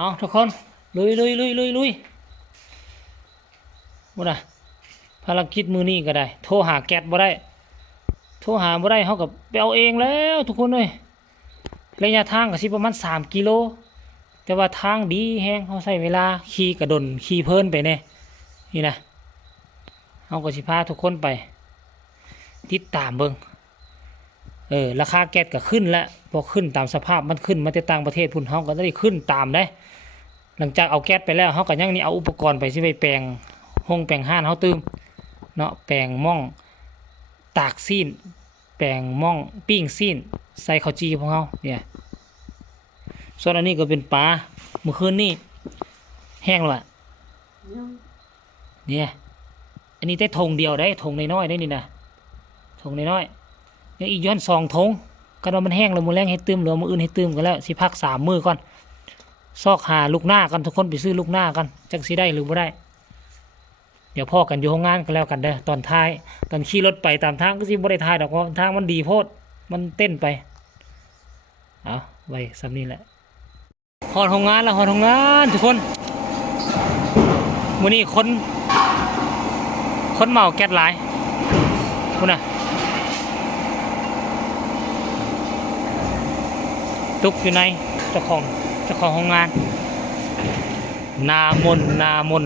เอาทุกคนลุยบ่ได้ภารกิจมือนี้ก็ได้โทรหาแก๊สบ่ได้โทรหาบ่ได้เขาก็ไปเอาเองแล้วทุกคนเลยระยะทางก็สิประมาณ3 กิโลแต่ว่าทางดีแฮงเขาใช้เวลาขี่กระดนขี่เพลินไปแน่นี่นะเขาก็สิพาทุกคนไปติดตามเบิ่งราคาแก๊สก็ขึ้นแล้วพอขึ้นตามสภาพมันขึ้นมาแต่ต่างประเทศพุ่นเขาก็ได้ขึ้นตามได้หลังจากเอาแก๊สไปแล้วเขาก็ยังนี่เอาอุปกรณ์ไปสิไปแปลงห้องแปลงห้านเขาตื้มเนาะแปลงม่องตากซีนแปลงม่องปิ้งซีนใส่ข้าวจีพวกเขาเนี่ยส่วนอันนี้ก็เป็นปลาเมื่อคืนนี่แห้งแล้วเนี่ยอันนี้ได้ธงเดียวได้ธงน้อยๆได้นี่นะธงน้อยๆยังอีกย้อน2 ธงกันว่ามันแห้งแล้วมือแรงให้ตื้มหรือมืออื่นให้ตื้มกันแล้วสิพัก3 มื้อก่อนซอกหาลูกหน้ากันทุกคนไปซื้อลูกหน้ากันจังสิได้หรือไม่ได้เดี๋ยวพ่อกันอยู่ห้องงานกันแล้วกันเด้อตอนท้ายตอนขี่รถไปตามทางก็สิบ่ได้ท้ายดอกเพราะทางมันดีโพดมันเต้นไปเอาไว้ซ้ำนี้แหละฮอดห้องงานแล้วฮอดห้องงานทุกคนมื้อนี้คนเมาแก๊สหลายคุณน่ะตุกอยู่ในเจ้าของห้องงานนามน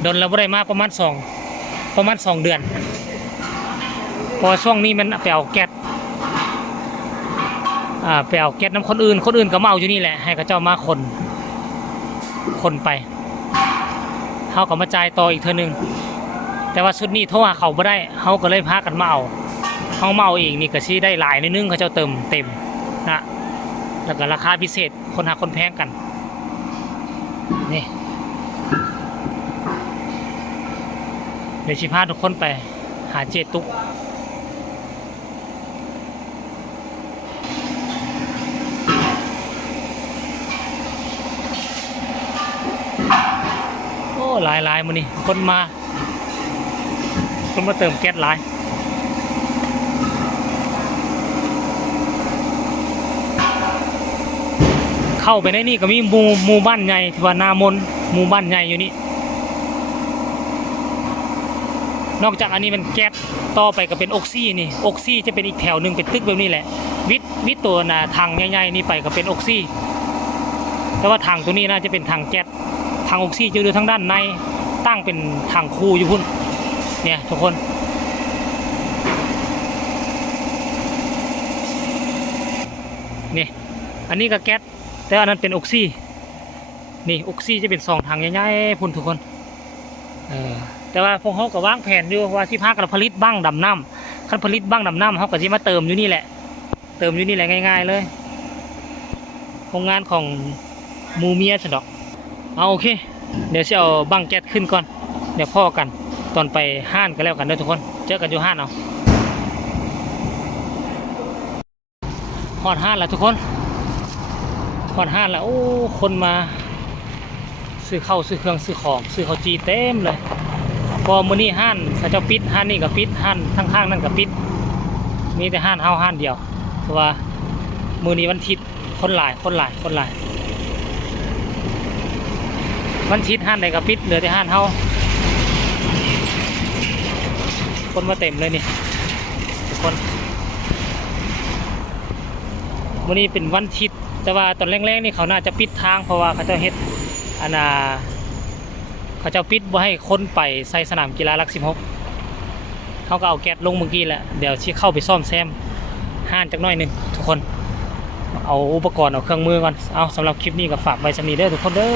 โดนเราไม่ได้มาประมาณ2 เดือนพอช่วงนี้มันไปเอาแก๊สน้ำคนอื่นก็เมาอยู่นี่แหละให้กับเจ้ามาคนไปเขาก็มาจ่ายต่ออีกเท่านึงแต่ว่าชุดนี้โทรหาเขาไม่ได้เขาก็เลยพากันมาเอาเขาเมาเองนี่ก็ชี้ได้หลายนิดนึงเขาเจ้าเต็มนะแล้วก็ราคาพิเศษคนหาคนแพงกันนี่เดี๋ยวชิพาทุกคนไปหาเจตุกโอ้หลายมื้อนี้คนมาเติมแก๊สหลายเข้าไปในนี่ก็มีหมู่บ้านใหญ่ที่ว่านามนหมู่บ้านใหญ่อยู่นี่นอกจากอันนี้มันแก๊สต่อไปก็เป็นออกซี่นี่ออกซี่จะเป็นอีกแถวหนึ่งเป็นตึกแบบนี้แหละวิทตัวน่ะทางใหญ่ๆนี่ไปก็เป็นออกซี่แต่ว่าทางตัวนี้น่าจะเป็นทางแก๊สทางออกซี่จะอยู่ทางด้านในตั้งเป็นทางคูอยู่พุ่นเนี่ยทุกคนนี่อันนี้ก็แก๊สแต่อันนั้นเป็นออกซี่นี่ออกซี่จะเป็น2 ทางใหญ่ๆพุ่นทุกคนแต่ว่าพวกเขาก็วางแผนอยู่ว่าที่ภาคเราผลิตบ้างดำน้ำคันผลิตบ้างดำน้ำเขาก็จะมาเติมอยู่นี่แหละง่ายๆเลยโรงงานของมูเมียฉดอกเอาโอเคเดี๋ยวจะเอาบังแก๊สขึ้นก่อนเดี๋ยวพ่อกันตอนไปห้านกันแล้วกันเด้อทุกคนเจอกันอยู่ห้านเอาฮอดห้านแล้วทุกคนฮอดห้านแล้วโอ้คนมาซื้อข้าวซื้อเครื่องซื้อของซื้อข้าวจีเต็มเลยพอมื้อนี้ห้านเขาเจ้าปิดห้านนี่ก็ปิดห้านข้างๆนั่นก็ปิดมีแต่ห้านเฮาห้านเดียวเพราะว่ามื้อนี้วันอาทิตย์คนหลายวันอาทิตย์ห้านใดก็ปิดเหลือแต่ห้านเฮาคนมาเต็มเลยนี่ทุกคนมื้อนี้เป็นวันอาทิตย์แต่ว่าตอนแรกๆนี่เขาน่าจะปิดทางเพราะว่าเขาเจ้าเฮ็ดเขาเจ้าปิดบ่ให้คนไปใส่สนามกีฬารัก16เขาก็เอาแก๊สลงเมื่อกี้แหละเดี๋ยวชี้เข้าไปซ่อมแซมห้านจักหน่อยหนึ่งทุกคนเอาอุปกรณ์เอาเครื่องมือก่อนเอาสำหรับคลิปนี้ก็ฝากไว้สำนีเด้อทุกคนเด้อ